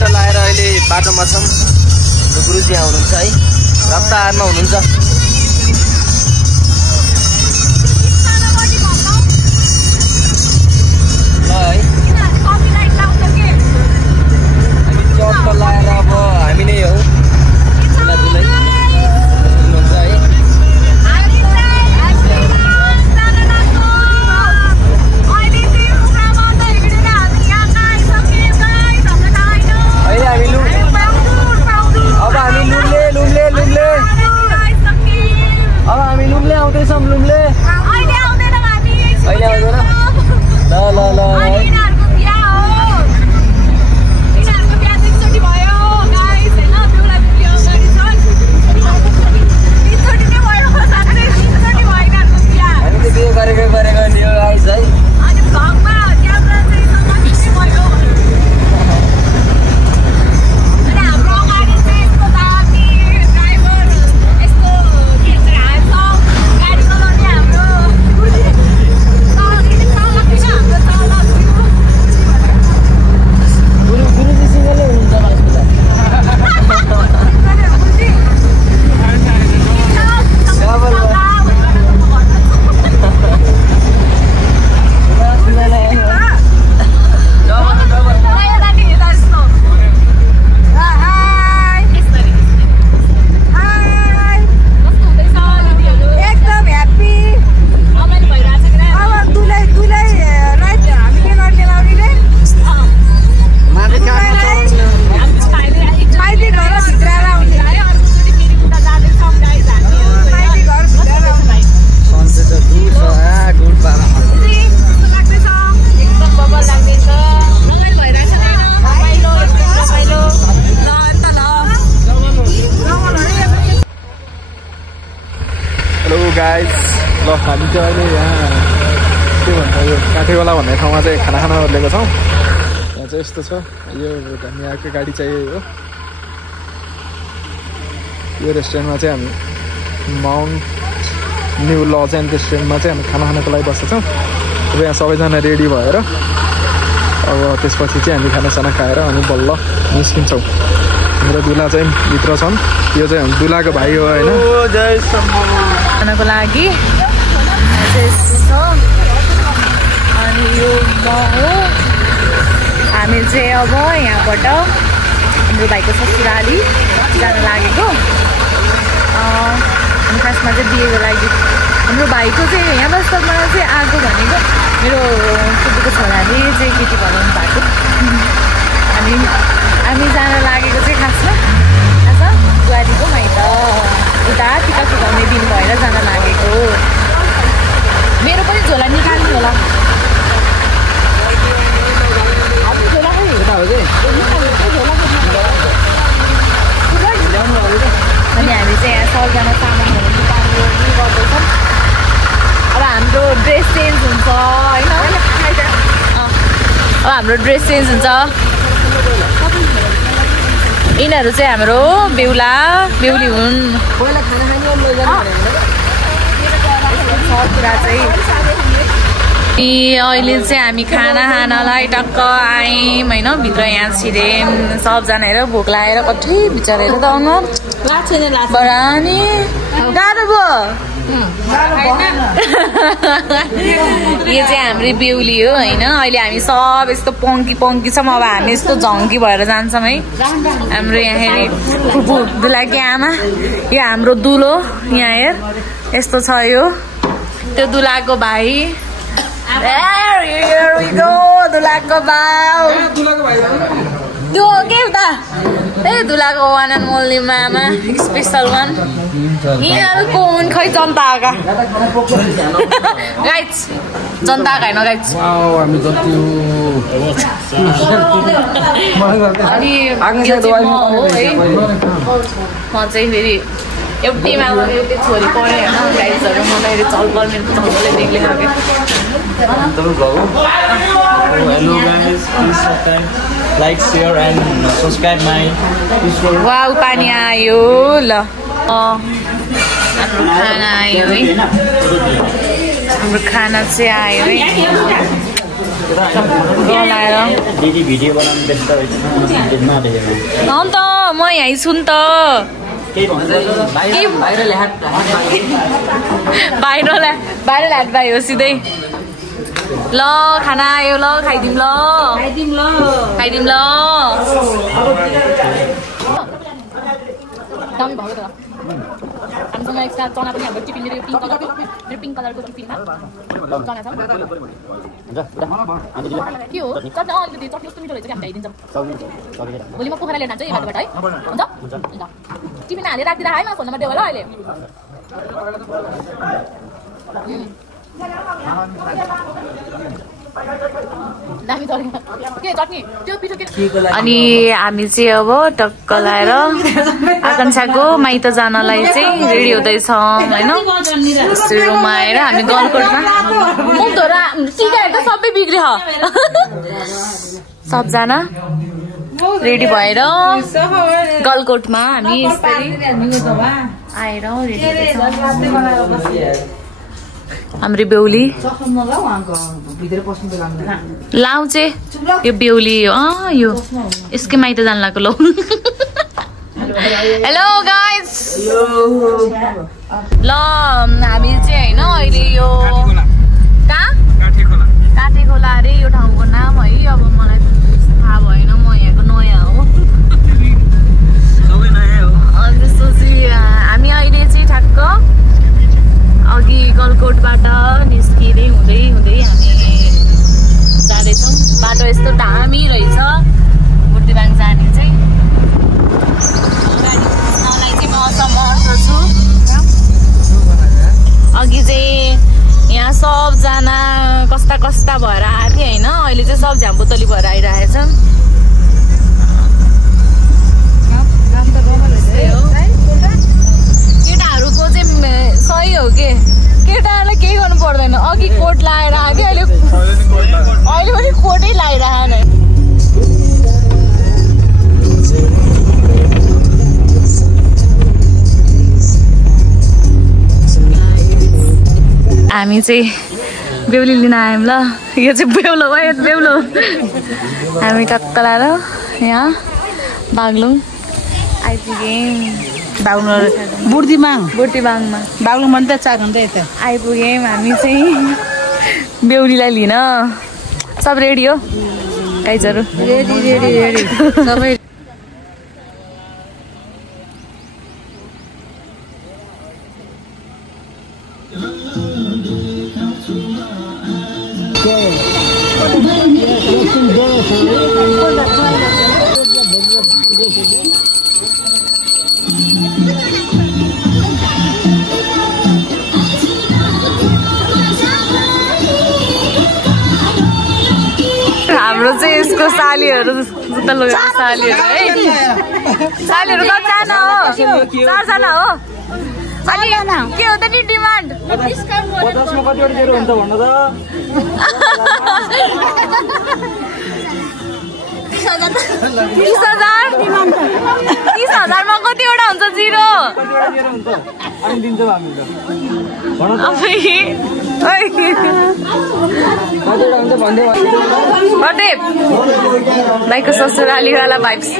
चट्ट लाएर अहिले बाटोमा छौँ। गुरुजी आउनुहुन्छ है, रफ्तारमा हुनुहुन्छ। ल है चट्ट लाएर अब हामी नै हौ दुलै हुनुहुन्छ है। अब हामी लुम्ले आउँदैछौँ। लुम्ले अहिले आउँदैन। ल हामी त बिहे गरेको नि हो गाइस है। गाइस ल हामी चाहिँ अहिले यहाँ के भन्छ यो काठेवाला भन्ने ठाउँमा चाहिँ खाना खान ओर्लेको छौँ। यहाँ चाहिँ यस्तो छ, यो हामी आएको गाडी चाहिँ यही हो। यो रेस्टुरेन्टमा चाहिँ हामी माउन्ट न्यू लज एन्ड रेस्टुरेन्टमा चाहिँ हामी खाना खानको लागि बसेको छौँ। अब यहाँ सबैजना रेडी भएर अब त्यसपछि चाहिँ हामी खानासाना खाएर अनि बल्ल निस्किन्छौँ। मेरो दुला चाहिँ भित्र छन्। यो चाहिँ हाम्रो दुलाको भाइ हो होइन। खानको लागि अनि यो म हो। हामी चाहिँ अब यहाँबाट हाम्रो भाइको ससुराली जान लागेको। हामी खासमा चाहिँ बिहेको लागि हाम्रो भाइको चाहिँ यहाँ वास्तवमा चाहिँ आएको भनेको मेरो फुपूको छोराले चाहिँ केटी बनाउनु भएको। हामी जान लागेको चाहिँ खासमा बुहारीको माइत उता टिका फुकाउने दिन भएर जान लागेको। मेरो पनि झोला निकाल्नु होला। अनि हामी चाहिँ यहाँ सबजना सामानहरू निकाल्ने गर्दैछौँ। अब हाम्रो ड्रेस चेन्ज हुन्छ होइन। अब हाम्रो ड्रेस चेन्ज हुन्छ। यिनीहरू चाहिँ हाम्रो बेहुला बेहुली हुन्। अहिले चाहिँ हामी खाना खानलाई टक्क आयौँ होइन। भित्र यहाँ छिर्यौँ सबजना हेर भोक लागेर कति बिचरा त आउनु बडा नि गाह्रो भयो। यो चाहिँ हाम्रो बेहुली हो होइन। अहिले हामी सब यस्तो पङ्की छौँ। अब हामी यस्तो झङ्की भएर जान्छौँ है। हाम्रो यहाँ हेरी फुपू दुलाकी आमा, यो हाम्रो दुलो यहाँ हेर यस्तो छ। यो त्यो दुलाको भाइ दुलाको बाउ त्यो के त त्यही दुलाको वान एन्ड ओन्ली मामा स्पेसल वान। यिनीहरूको हुन् खै जनता आएका गाइज। जनता आएका होइन गाइज। अनि यो चाहिँ म हो है। म चाहिँ फेरि एउटै मामा एउटै छोरी पढेँ होइन। गाइजहरू मलाई चलपल मेरो चलपलले देख्ने खालको। Hello guys, please subscribe, like, share and subscribe my YouTube. Wow पानी आयो ल। हाम्रो खाना आयो है। हाम्रो खाना चाहिँ आयो है। गलाएर दिदी भिडियो बनाउनु व्यस्त होइन अन्त म यहीँ छु नि त बाहिर हाट भाइ हो सिधै ल खाना आयो ल खाइदिउँ ल दामी भयो त हामीसँग एक्स्ट्रा चना पनि हाम्रो टिफिन पिङ्क कलरको टिफिनमा चना छ के हो चट्नी अलिकति चट्नी कस्तो मिठो रहेछ कि हामी ल्याइदिन्छौँ भोलि म पोखरा लिएर जान्छु है बाटोबाट है हुन्छ ल टिफिन हालेर राखिदिएर है म फोन नम्बर देऊ होला अहिले अनि हामी चाहिँ अब टक्क लाएर आकांक्षाको माइत जानलाई चाहिँ रेडी हुँदैछौँ होइन रुममा आएर हामी गलकोटमा सबै बिग्रियो सबजना रेडी भएर गलकोटमा हामी आएर हाम्रो बेहुली लाउँचे यो बेहुली यो यसकै माइत जान लाग्यो लौ हेलो गाइस ल हामी चाहिँ होइन अहिले यो काठे खोला अरे यो ठाउँको नाम है अब मलाई थाहा भएन म यहाँको नयाँ हो त्यसपछि हामी अहिले चाहिँ ठ्याक्क अघि गलकोटबाट निस्किँदै हुँदै हामी जाँदैछौँ बाटो यस्तो दामी रहेछ बुर्तिबाङ जाने चाहिँ गाडी कुद्नलाई चाहिँ म असमर्थ छु अघि चाहिँ यहाँ सबजना कस्ता भएर आएको थियो होइन अहिले चाहिँ सब झ्याम्बुतली भएर आइरहेछ केटाहरूको चाहिँ सही हो के केटाहरूलाई केही गर्नु पर्दैन अघि कोट लाएर आयो अहिले पनि कोटै लगाइरहन हामी चाहिँ बेहुली लिन आयौँ ल यो चाहिँ बेहुलो हामी टक्क लाएर यहाँ बाग्लुङ आइपुग्यौँ बुर्तिबाङमा बाग्लुङ भन्दा 4 घन्टा यता आइपुग्यौँ हामी चाहिँ बेहुलीलाई लिन सब रेडी हो गाइजहरू रेडी सबै हाम्रो चाहिँ यसको सालीहरू जुत्ता लगेको सालीहरू है सालीहरू कतिजना हो 4 जना हो अनि के हो त नि डिमान्ड 50 मा कतिवटा जेरो हुन्छ भन्नु त 30,000 मा कतिवटा हुन्छ जिरो कतिवटा जेरो हुन्छ अनि दिन्छौँ हामी त भन त कतिवटा हुन्छ भन्दै बर्थडे भाइको ससुरालीवाला भाइब्स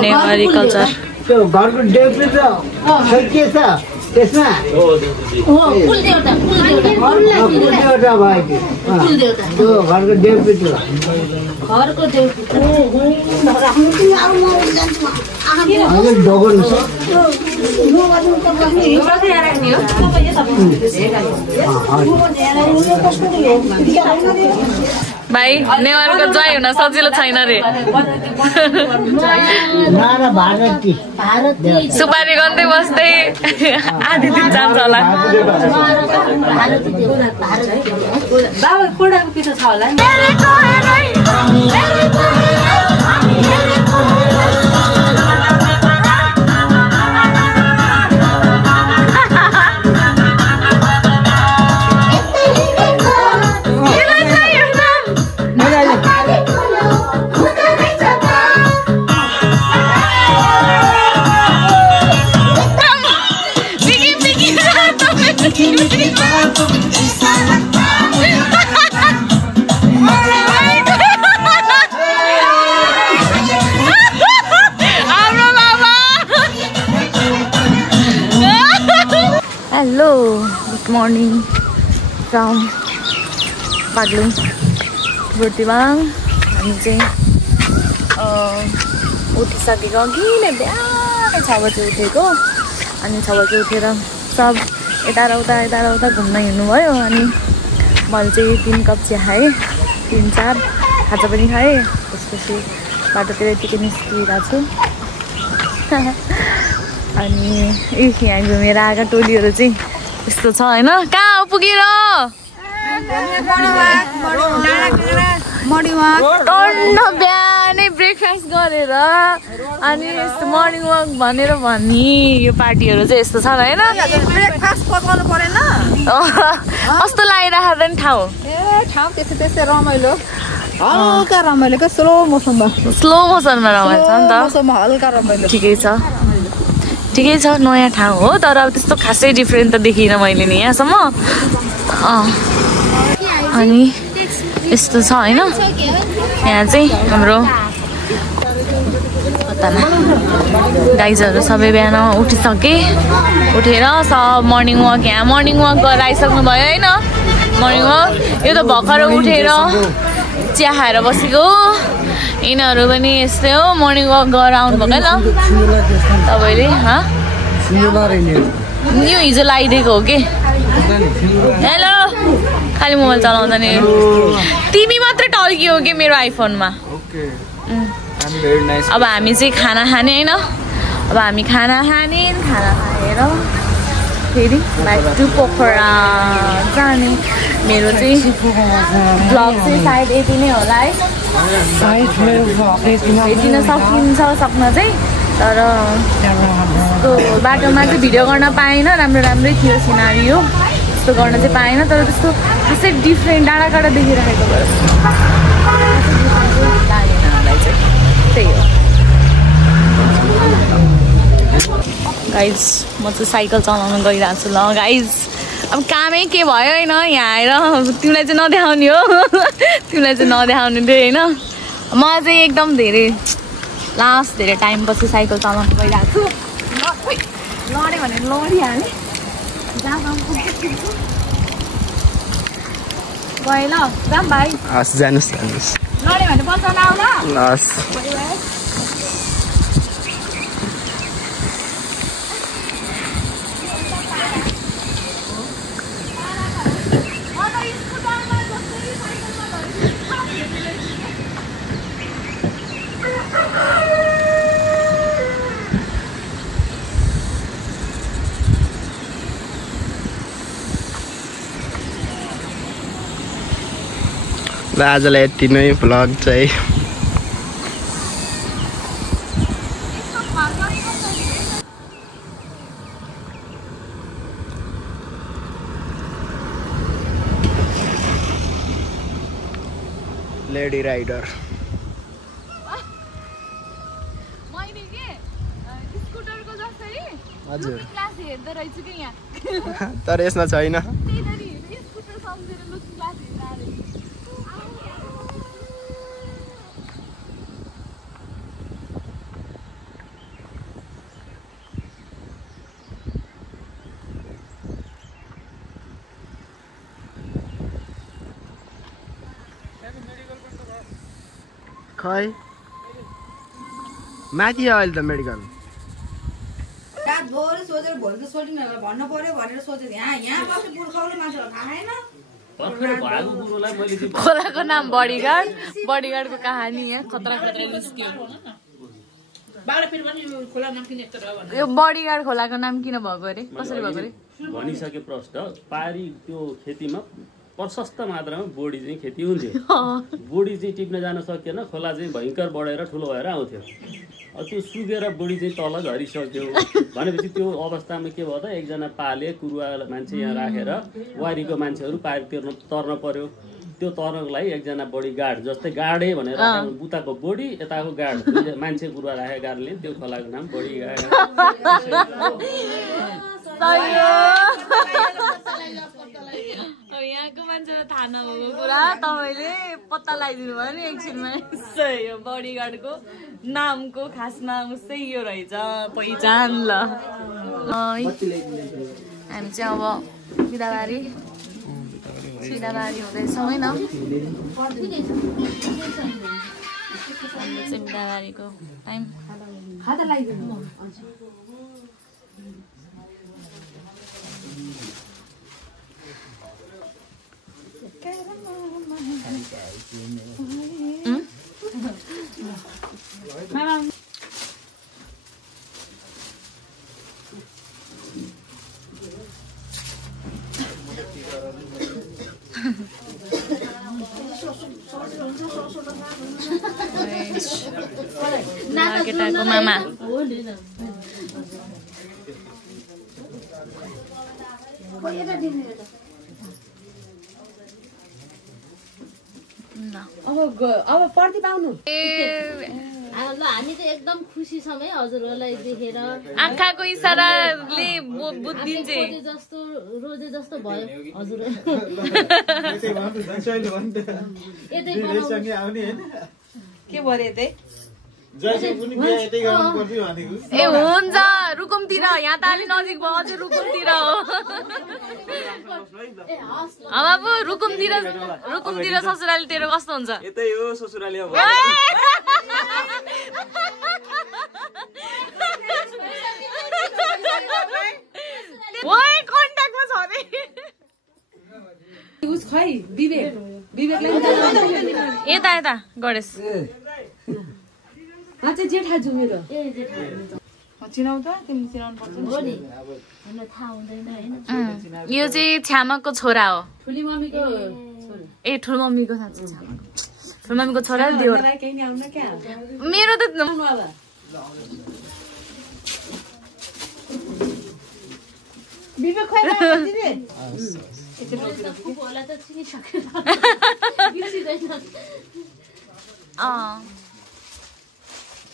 नेवारी कल्चर घरको डेप्रेट के छ त्यसमा घरको डेप्रेट भाइ नेवारको ज्वाइँ हुन सजिलो छैन रे सुपारी गर्दै बस्दै आधी दिन जान्छ होला morning from Baglung, Burtibang. हामी चाहिँ उठिसकेको अघि नै बिहानै 6 बजे उठेको अनि 6 बजे उठेर सब यता र उता घुम्न हिँड्नुभयो अनि मैले चाहिँ 3 कप चिया खाएँ 3-4 खाजा पनि खाएँ त्यसपछि बाटोतिर यतिकै निस्किरहेको छु अनि यहाँ घुमेर आएका टोलीहरू चाहिँ यस्तो छ होइन कहाँ हो पुगेर टन्न बिहानै ब्रेकफास्ट गरेर अनि यस्तो मर्निङ वाक भनेर भन्ने यो पार्टीहरू चाहिँ यस्तो छ होइन ब्रेकफास्ट पकाउनु परेन कस्तो लागिरहेको नि ठाउँ ठाउँ त्यसै रमाइलो हल्का रमाइलो क्या स्लो मोसनमा रमाइलो छ नि त हल्का रमाइलो ठिकै छ नयाँ ठाउँ हो तर अब त्यस्तो खासै डिफ्रेन्ट त देखिनँ मैले नि यहाँसम्म अनि यस्तो छ होइन यहाँ चाहिँ हाम्रो गाइजहरू सबै बिहान उठिसके उठेर सब मर्निङ वाक यहाँ मर्निङ वाक गरेर आइसक्नु भयो होइन मर्निङ वाक यो त भर्खर उठेर चिया खाएर बसेको यिनीहरू पनि यस्तै हो मर्निङ वाक गरेर आउनुभएको ल तपाईँले यो हिजो लगाइदिएको हो कि हेलो खालि मोबाइल चलाउँदा नि तिमी मात्रै टल्कियो कि मेरो आइफोनमा अब हामी चाहिँ खाना खाने होइन अब हामी खाना खाएर फेरि ब्याक टु पोखरा जाने मेरो चाहिँ ब्लग चाहिँ सायद यति नै होला है भेटिन सक्न चाहिँ तर यस्तो बाटोमा चाहिँ भिडियो गर्न पाएन राम्रै थियो सिनारियो त्यस्तो गर्न चाहिँ पाएन तर त्यस्तो त्यसै डिफ्रेन्ट डाँडा देखिरहेको भयो लागेन हामीलाई चाहिँ त्यही हो गाइज म चाहिँ साइकल चलाउन गइरहेको छु ल गाइज अब कामै के भयो होइन यहाँ आएर तिमीलाई चाहिँ नदेखाउने हो तिमीलाई चाहिँ नदेखाउने थियो होइन म चाहिँ एकदम धेरै टाइमपछि साइकल चलाउनु गइरहेको छु लड्यो भने लडिहालेँ गएँ ल जाम भाइ जानुहोस् लड्यो भने बचाउन आऊ ल आजलाई यति नै भ्लग चाहिँ लेडी राइडर हजुर तर यसमा छैन खै माथि अहिले त मेडिकल खोलाको नाम बडीगार्डको कहानी यहाँ खतरा निस्क्यो यो बडीगार्ड खोलाको नाम किन भएको अरे कसरी भएको अरे भनिसके प्रश्न पारी त्यो खेतीमा प्रशस्त मात्रामा बोडी चाहिँ खेती हुन्थ्यो बोडी चाहिँ टिप्न जान सकिएन खोला चाहिँ भयङ्कर बढेर ठुलो भएर आउँथ्यो त्यो सुकेर बोडी चाहिँ तल झरिसक्यो भनेपछि त्यो अवस्थामा के भयो त एकजना पाले कुरुवा मान्छे यहाँ राखेर वारीको मान्छेहरू पारी तर्न पर्यो त्यो तर्नको लागि एकजना बडी गार्ड जस्तै गार्डे भनेर बुताको बोडी यताको गार्ड मान्छे कुरुवा राखेको गार्डले त्यो खोलाको नाम बडी गार्ड यहाँको मान्छेलाई थाहा नभएको कुरा तपाईँले पत्ता लगाइदिनु भयो नि एकछिनमा सही हो बडीगार्डको नामको खास नाम चाहिँ यो रहेछ पहिचान ल हामी चाहिँ अब बिदाबारी हुँदैछौँ होइन बिदाबारीको टाइम केटाको मामा अब पर्ति पाउनु ल हामी त एकदम खुसी छौँ है हजुरहरूलाई देखेर आँखाको इसाराले बुझिदिन्छ जस्तो रोजे जस्तो भयो हजुर के भयो यतै ए हुन्छ रुकुमतिर यहाँ त अलि नजिक भयो अझै रुकुमतिर हो बाबु रुकुमतिर ससुराली तेरो कस्तो हुन्छ यतै हो ससुराली अब ओइ कन्ट्याक्टमा छ रे उस खै विवेकलाई यता यता गणेश अझै जेठा जु मेरो चिनाउ त तिमीले चिनाउनु पर्छ हो नि हामीलाई थाहा हुँदैन हैन यो चाहिँ छ्यामाको छोरा हो ठुली मम्मीको ए ठुलमम्मीको साँच्चै छ्यामाको ठुलमम्मीको छोरा दियो केही नि आउन क्या मेरो त विवेक खै दिदी फुपूहरूलाई त चिनिसकेर बिर्सिदैन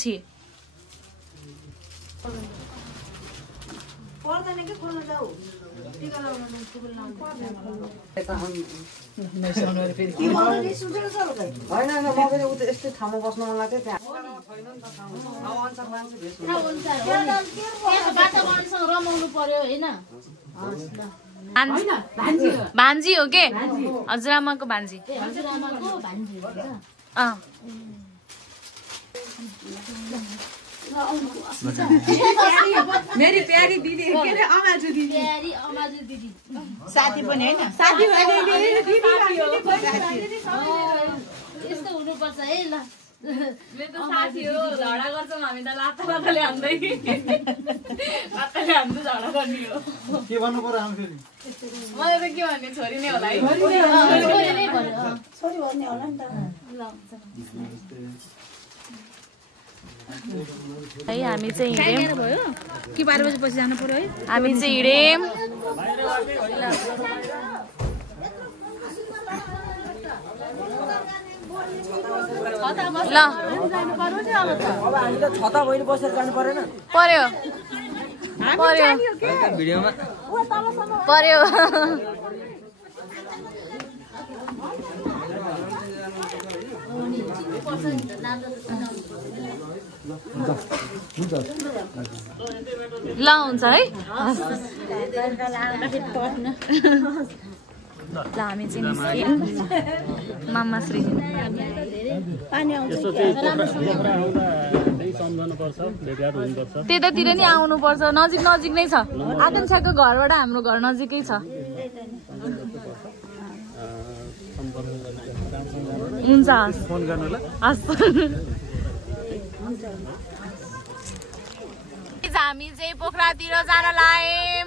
छि पर्दैन के खोल्न जाऊ टिका लाउन फुपूल लाउन होइन म पनि उता यस्तै ठाउँमा बस्न मन लाग्थ्यो त्यहाँ वातावरणसँग रमाउनु पर्यो होइन भान्जी हो के हजुरआमाको भान्जी हजुरआमाको भान्जी हो मेरी प्यारी दिदी के रे अमाजु दिदी प्यारी अमाजु दिदी साथी पनि हैन साथी यस्तो हुनुपर्छ है ल मेरो त साथी हो झगडा गर्छौँ हामी त लात्ताले हान्दै लात्ताले हान्दै झगडा गर्ने हो के भन्नु पर्यो आउँछ नि मलाई त के भन्ने छोरी नै होला है छोरी भन्ने होला नि त है हामी चाहिँ हिँड्यौँ भयो कि 12 बजे पछि जानु पर्यो है हामी चाहिँ हिँड्यौँ ल अब हामी त छता भइनु बसेर जानु पर्दैन पर्यो ल हुन्छ है ल हामी चाहिँ निस्क्यौँ मामाश्री त्यतातिर नि आउनुपर्छ नजिक नै छ आकांक्षाको घरबाट हाम्रो घर नजिकै छ हुन्छ फोन गर्नु ल हामी चाहिँ पोखरातिर जान लाग्यौँ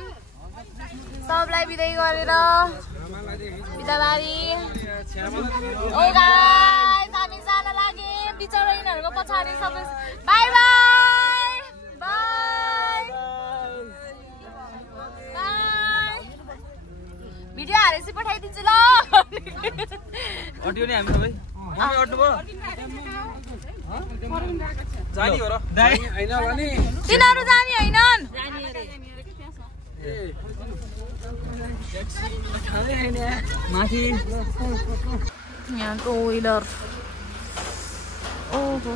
सबलाई बिदाई गरेर बिदाबारी ओ गाइस हामी जान लाग्यौँ बिचौरैनहरुको पछाडी सबै bye bye bye bye video हालेपछि पठाइदिन्छु ल अडियो नि हामी सबै मम्मी अड्नु भयो जानी हो र दाइ हैन भने तिनीहरु जानी हैनन् माथि यहाँको वेदर ओहो